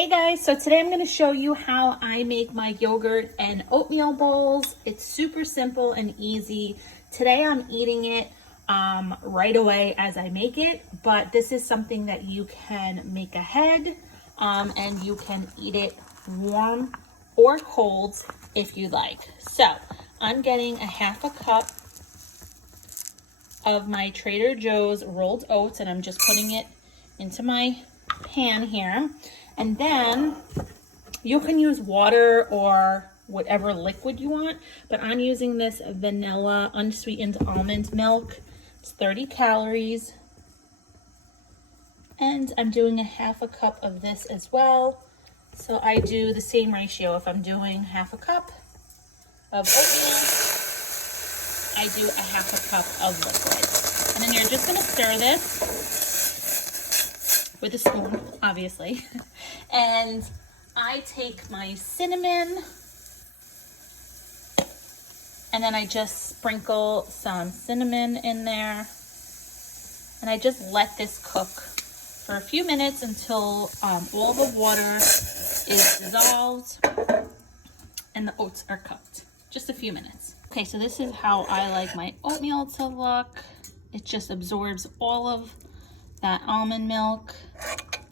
Hey guys, so today I'm going to show you how I make my yogurt and oatmeal bowls. It's super simple and easy. Today I'm eating it right away as I make it, but this is something that you can make ahead and you can eat it warm or cold if you like. So I'm getting a half a cup of my Trader Joe's rolled oats and I'm just putting it into my pan here. And then you can use water or whatever liquid you want, but I'm using this vanilla unsweetened almond milk. It's 30 calories. And I'm doing a half a cup of this as well. So I do the same ratio. If I'm doing half a cup of oatmeal, I do a half a cup of liquid. And then you're just gonna stir this with a spoon, obviously. And I take my cinnamon and then I just sprinkle some cinnamon in there. And I just let this cook for a few minutes until all the water is dissolved and the oats are cooked. Just a few minutes. Okay, so this is how I like my oatmeal to look. It just absorbs all of that almond milk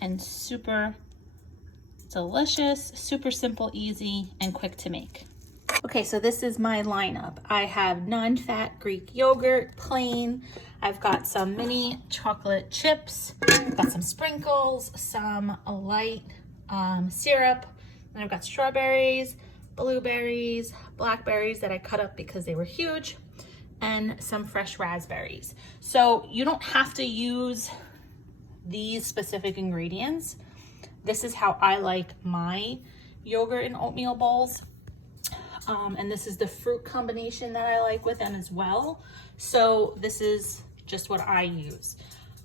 and super delicious, super simple, easy, and quick to make. Okay, so this is my lineup. I have non-fat Greek yogurt, plain. I've got some mini chocolate chips. I've got some sprinkles, some light syrup. And I've got strawberries, blueberries, blackberries that I cut up because they were huge, and some fresh raspberries. So you don't have to use these specific ingredients. This is how I like my yogurt and oatmeal bowls. And this is the fruit combination that I like with them as well. So this is just what I use.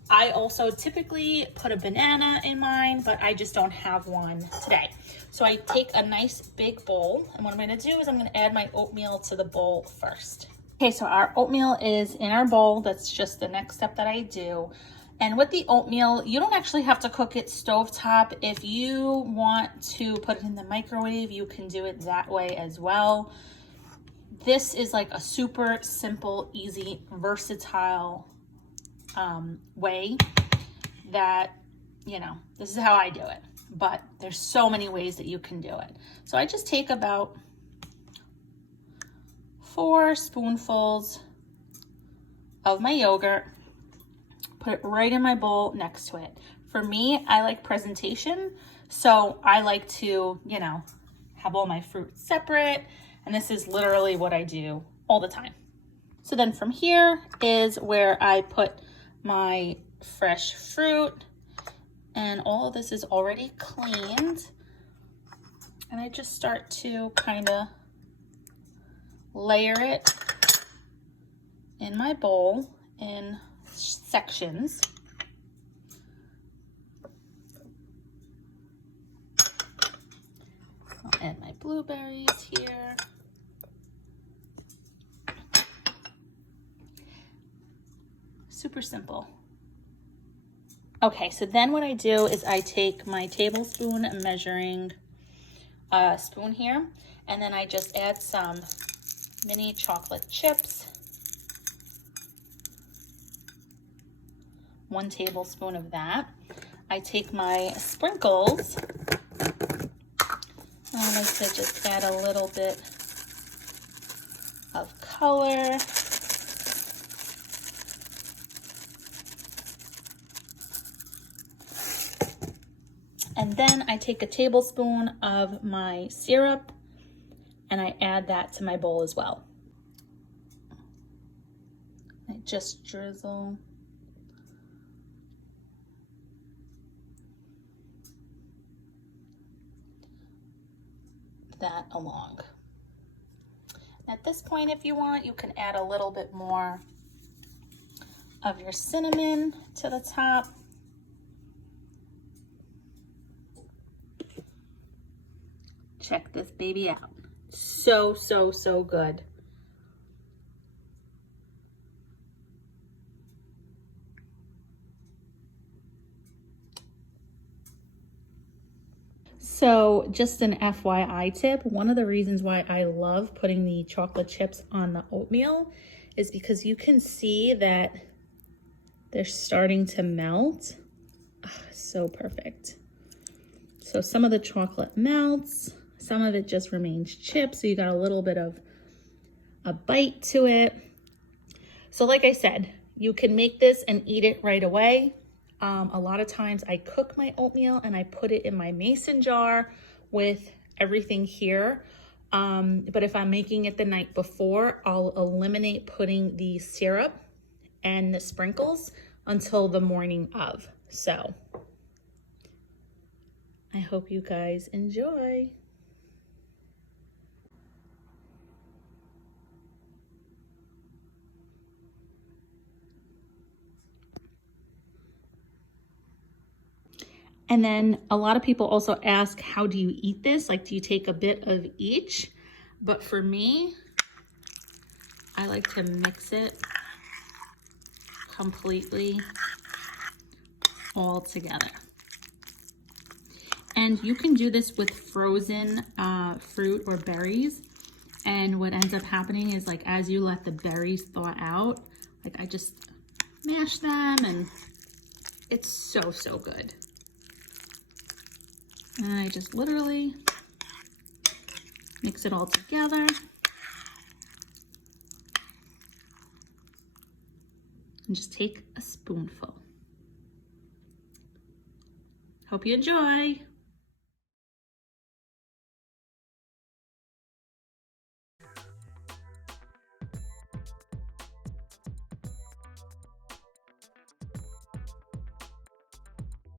I also typically put a banana in mine, but I just don't have one today. So I take a nice big bowl, and what I'm gonna do is I'm gonna add my oatmeal to the bowl first. Okay, so our oatmeal is in our bowl. That's just the next step that I do. And with the oatmeal, you don't actually have to cook it stovetop. If you want to put it in the microwave, you can do it that way as well. This is like a super simple, easy, versatile way that, you know, this is how I do it. But there's so many ways that you can do it. So I just take about 4 spoonfuls of my yogurt, put it right in my bowl next to it. For me, I like presentation, so I like to, you know, have all my fruit separate, and this is literally what I do all the time. So then from here is where I put my fresh fruit, and all of this is already cleaned, and I just start to kind of layer it in my bowl in sections. I'll add my blueberries here. Super simple. Okay, so then what I do is I take my tablespoon measuring spoon here, and then I just add some mini chocolate chips. 1 tablespoon of that. I take my sprinkles, and I like to just add a little bit of color. And then I take a tablespoon of my syrup and I add that to my bowl as well. I just drizzle that along. At this point, if you want, you can add a little bit more of your cinnamon to the top. Check this baby out. So, so, so good. So just an FYI tip, one of the reasons why I love putting the chocolate chips on the oatmeal is because you can see that they're starting to melt. Oh, so perfect. So some of the chocolate melts, some of it just remains chips, so you got a little bit of a bite to it. So like I said, you can make this and eat it right away. A lot of times I cook my oatmeal and I put it in my mason jar with everything here. But if I'm making it the night before, I'll eliminate putting the syrup and the sprinkles until the morning of. So I hope you guys enjoy. And then a lot of people also ask, how do you eat this? Like, do you take a bit of each? But for me, I like to mix it completely all together. And you can do this with frozen fruit or berries. And what ends up happening is, like, as you let the berries thaw out, like, I just mash them and it's so, so good. And I just literally mix it all together. And just take a spoonful. Hope you enjoy.